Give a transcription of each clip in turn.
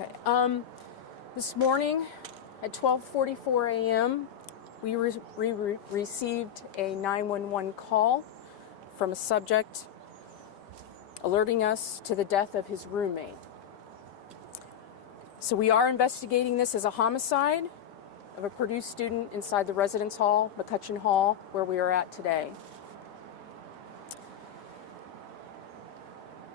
Okay. This morning at 12:44 a.m., we received a 911 call from a subject alerting us to the death of his roommate. So we are investigating this as a homicide of a Purdue student inside the residence hall, McCutcheon Hall, where we are at today.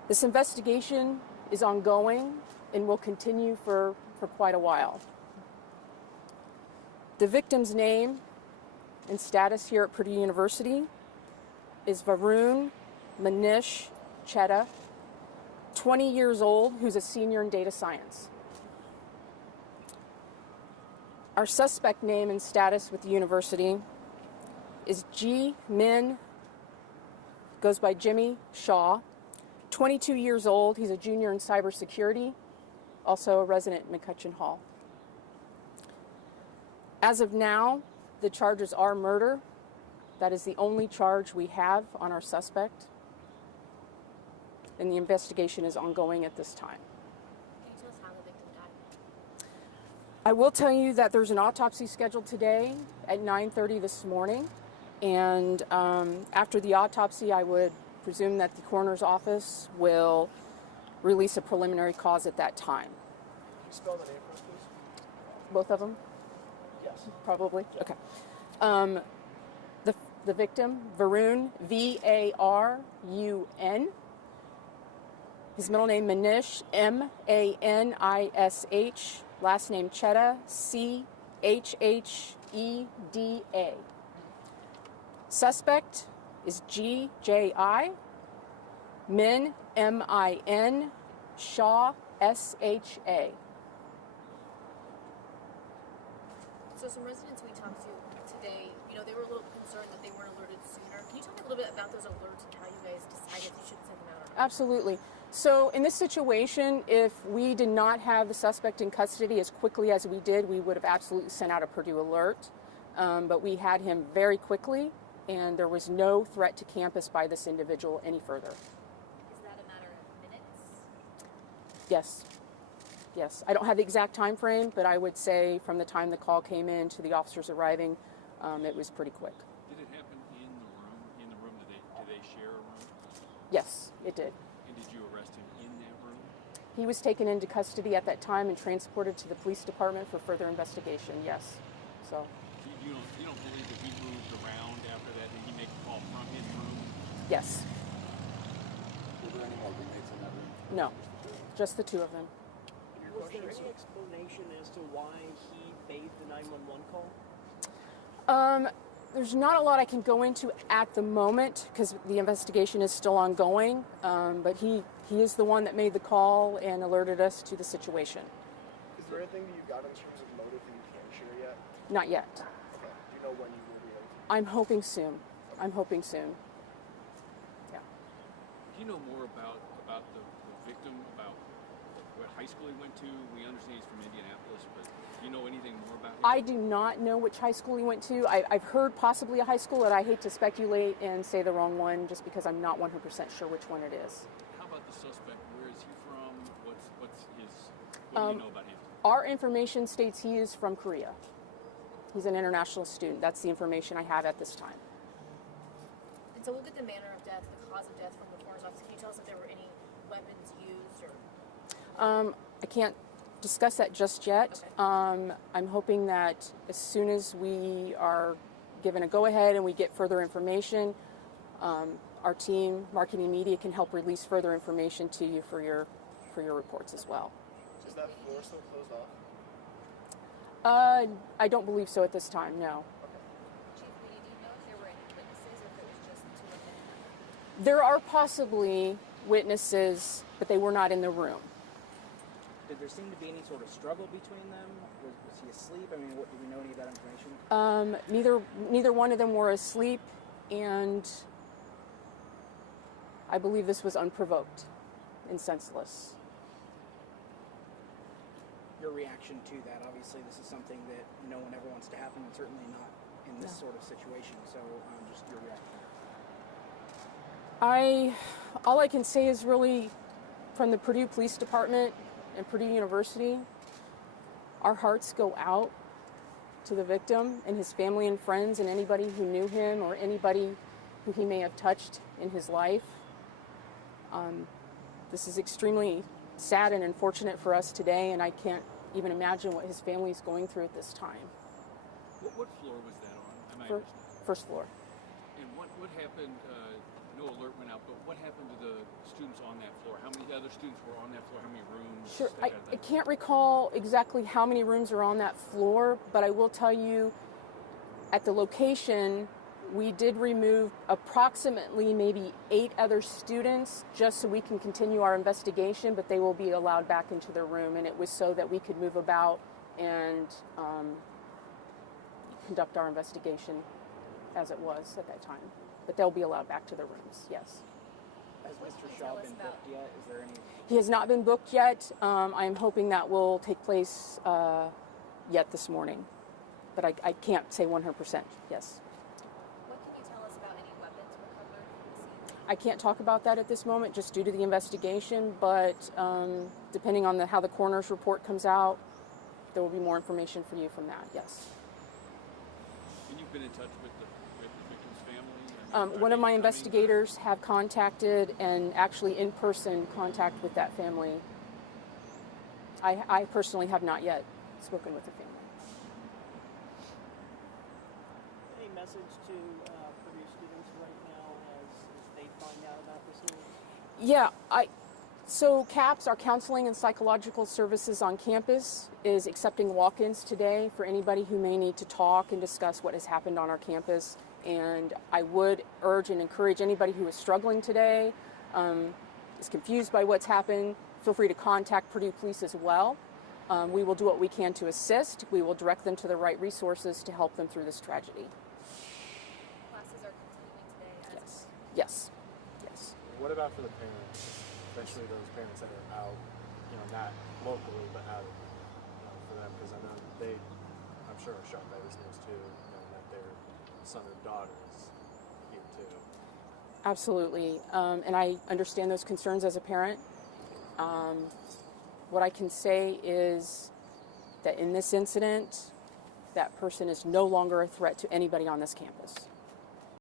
This investigation is ongoing and will continue for quite a while. The victim's name and status here at Purdue University is Varun Manish Chheda, 20 years old, who's a senior in data science. Our suspect name and status with the university is G. Min, goes by Jimmy Shaw, 22 years old. He's a junior in cybersecurity, also a resident in McCutcheon Hall. As of now, the charges are murder. That is the only charge we have on our suspect, and the investigation is ongoing at this time. Can you tell us how the victim died? I will tell you that there's an autopsy scheduled today at 9:30 this morning, and after the autopsy, I would presume that the coroner's office will release a preliminary cause at that time. Can you spell the name for us, please? Both of them? Yes. Probably? Okay. The victim, Varun, V-A-R-U-N. His middle name, Manish, M-A-N-I-S-H. Last name, Chheda, C-H-H-E-D-A. Suspect is G-J-I. Min, M-I-N. Shaw, S-H-A. So some residents we talked to today, they were a little concerned that they weren't alerted sooner. Can you tell me a little bit about those alerts and how you guys decided you should send them out or not? Absolutely. So in this situation, if we did not have the suspect in custody as quickly as we did, we would have absolutely sent out a Purdue alert. But we had him very quickly, and there was no threat to campus by this individual any further. Is that a matter of minutes? Yes. Yes. I don't have the exact time frame, but I would say from the time the call came in to the officers arriving, it was pretty quick. Did it happen in the room? In the room, did they share a room? Yes, it did. And did you arrest him in that room? He was taken into custody at that time and transported to the police department for further investigation, yes. So. You don't believe that he moved around after that? Did he make a call from his room? Yes. Were there any more roommates in that room? No, just the two of them. Was there any explanation as to why he made the 911 call? There's not a lot I can go into at the moment because the investigation is still ongoing, but he is the one that made the call and alerted us to the situation. Is there anything that you got in terms of motive that you can't share yet? Not yet. Okay. Do you know when you will be able to? I'm hoping soon. Yeah. Do you know more about the victim, about what high school he went to? We understand he's from Indianapolis, but do you know anything more about him? I do not know which high school he went to. I've heard possibly a high school, and I hate to speculate and say the wrong one just because I'm not 100% sure which one it is. How about the suspect? Where is he from? What do you know about him? Our information states he is from Korea. He's an international student. That's the information I have at this time. And so we'll get the manner of death, the cause of death from the coroner's office. Can you tell us if there were any weapons used or? I can't discuss that just yet. Okay. I'm hoping that as soon as we are given a go-ahead and we get further information, our team, marketing media, can help release further information to you for your reports as well. Is that floor still closed off? I don't believe so at this time, no. Chief, do you know if there were any witnesses or if it was just the two of them? There are possibly witnesses, but they were not in the room. Did there seem to be any sort of struggle between them? Was he asleep? I mean, do we know any of that information? Neither one of them were asleep, and I believe this was unprovoked and senseless. Your reaction to that? Obviously, this is something that no one ever wants to happen, and certainly not in this sort of situation. So, just your reaction. All I can say is really from the Purdue Police Department and Purdue University, our hearts go out to the victim and his family and friends and anybody who knew him or anybody who he may have touched in his life. This is extremely sad and unfortunate for us today, and I can't even imagine what his family is going through at this time. What floor was that on? Am I First, understand? first floor. And what happened? No alert went out, but what happened to the students on that floor? How many other students were on that floor? How many rooms? Sure, that kind of I thing? can't recall exactly how many rooms are on that floor, but I will tell you at the location, we did remove approximately maybe 8 other students just so we can continue our investigation, but they will be allowed back into their room, and it was so that we could move about and conduct our investigation as it was at that time. But they'll be allowed back to their rooms, yes. Has Mr. Shaw been booked yet? Is there any? He has not been booked yet. I am hoping that will take place yet this morning, but I can't say 100%, yes. What can you tell us about any weapons recovered from the scene? I can't talk about that at this moment just due to the investigation, but depending on how the coroner's report comes out, there will be more information for you from that, yes. And you've been in touch with the victim's family? One of my investigators have contacted and actually in person contact with that family. I personally have not yet spoken with the family. Any message to Purdue students right now as they find out about this news? Yeah, so CAPS, our Counseling and Psychological Services on campus, is accepting walk-ins today for anybody who may need to talk and discuss what has happened on our campus. And I would urge and encourage anybody who is struggling today, is confused by what's happened, feel free to contact Purdue Police as well. We will do what we can to assist. We will direct them to the right resources to help them through this tragedy. Classes are continuing today as Yes. Yes. What about for the parents, especially those parents that are out, not locally, but out, for them? Because I know I'm sure are shocked by this news too, knowing that their son or daughter is here too. Absolutely. And I understand those concerns as a parent. What I can say is that in this incident, that person is no longer a threat to anybody on this campus.